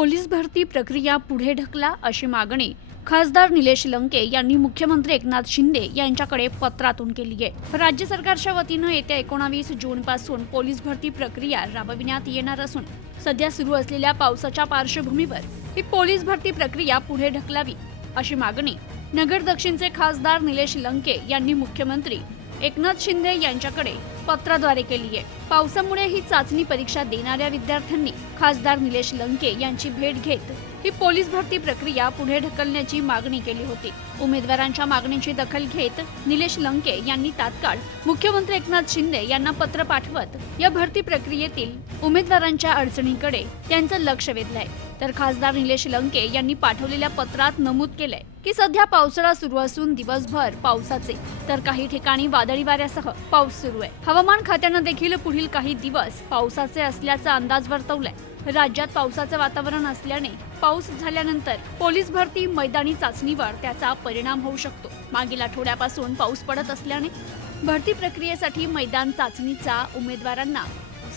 Police भरती प्रक्रिया पुढे ढकला अशी मागणी खासदार निलेश लंके यांनी मुख्यमंत्री एकनाथ शिंदे यांच्याकडे पत्रातून केली आहे. राज्य सरकारच्या वतीनं येत्या एकोणावीस जून पासून पोलीस भरती प्रक्रिया राबविण्यात येणार असून सध्या सुरू असलेल्या पावसाच्या पार्श्वभूमीवर ही पोलीस भरती प्रक्रिया पुढे ढकलावी अशी मागणी नगर दक्षिणचे खासदार निलेश लंके यांनी मुख्यमंत्री एकनाथ शिंदे यांच्याकडे पत्राद्वारे केली आहे. पावसामुळे ही चाचणी परीक्षा देणाऱ्या विद्यार्थ्यांनी खासदार निलेश लंके यांची भेट घेत ही पोलीस भरती प्रक्रिया पुढे ढकलण्याची मागणी केली होती. उमेदवारांच्या मागणीची दखल घेत निलेश लंके यांनी तात्काळ मुख्यमंत्री एकनाथ शिंदे यांना पत्र पाठवत या भरती प्रक्रियेतील उमेदवारांच्या अडचणीकडे त्यांचं लक्ष वेधलंय. तर खासदार निलेश लंके यांनी पाठवलेल्या पत्रात नमूद केलंय की सध्या पावसाळा सुरू असून दिवसभर पावसाचे तर काही ठिकाणी वादळी वाऱ्यासह पाऊस सुरू आहे. हवामान खात्यानं देखील पुढील काही दिवस पावसाचे असल्याचा अंदाज वर्तवलाय. राज्यात पावसाचं वातावरण असल्याने पाऊस झाल्यानंतर पोलीस भरती मैदानी चाचणीवर त्याचा परिणाम होऊ शकतो. मागील आठवड्यापासून पाऊस पडत असल्याने भरती प्रक्रियेसाठी मैदान चाचणीचा उमेदवारांना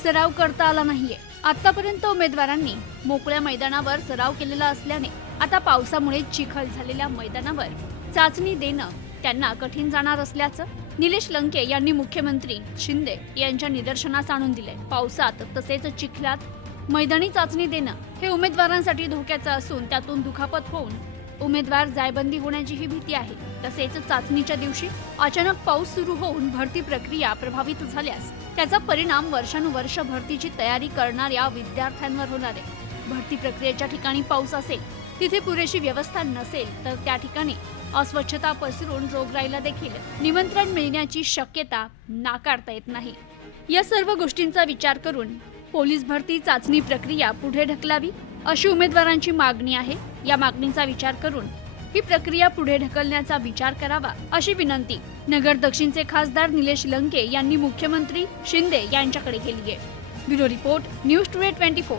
सराव करता आला नाहीये. आतापर्यंत उमेदवारांनी मोकळ्या मैदानावर सराव केलेला असल्याने आता पावसामुळे चिखल झालेल्या मैदानावर चाचणी देणं त्यांना कठीण जाणार असल्याचं निलेश लंके यांनी मुख्यमंत्री शिंदे यांच्या निदर्शनास आणून दिले पावसात तसेच चिखलात मैदानी चाचणी देणं हे उमेदवारांसाठी धोक्याचं असून त्यातून दुखापत होऊन उमेदवार जायबंदी होण्याचीही भीती आहे. तसेच चाचणीच्या दिवशी अचानक पाऊस सुरू होऊन भरती प्रक्रिया प्रभावित झाल्यास त्याचा परिणाम वर्षानुवर्ष भरतीची तयारी करणाऱ्या विद्यार्थ्यांवर होणार आहे. भरती प्रक्रियेच्या ठिकाणी पाऊस असेल तिथे पुरेशी व्यवस्था नसेल तर त्या ठिकाणी अस्वच्छता पसरून रोगराईला देखील निमंत्रण मिळण्याची शक्यता नाकारता येत नाही. या सर्व गोष्टींचा विचार करून पोलीस भरती चाचणी प्रक्रिया पुढे ढकलावी अशी उमेदवारांची मागणी आहे. या मागणीचा विचार करून ही प्रक्रिया पुढे ढकलण्याचा विचार करावा अशी विनंती नगर दक्षिणचे खासदार निलेश लंके यांनी मुख्यमंत्री शिंदे यांच्याकडे केली आहे. Bureau report news today twenty four.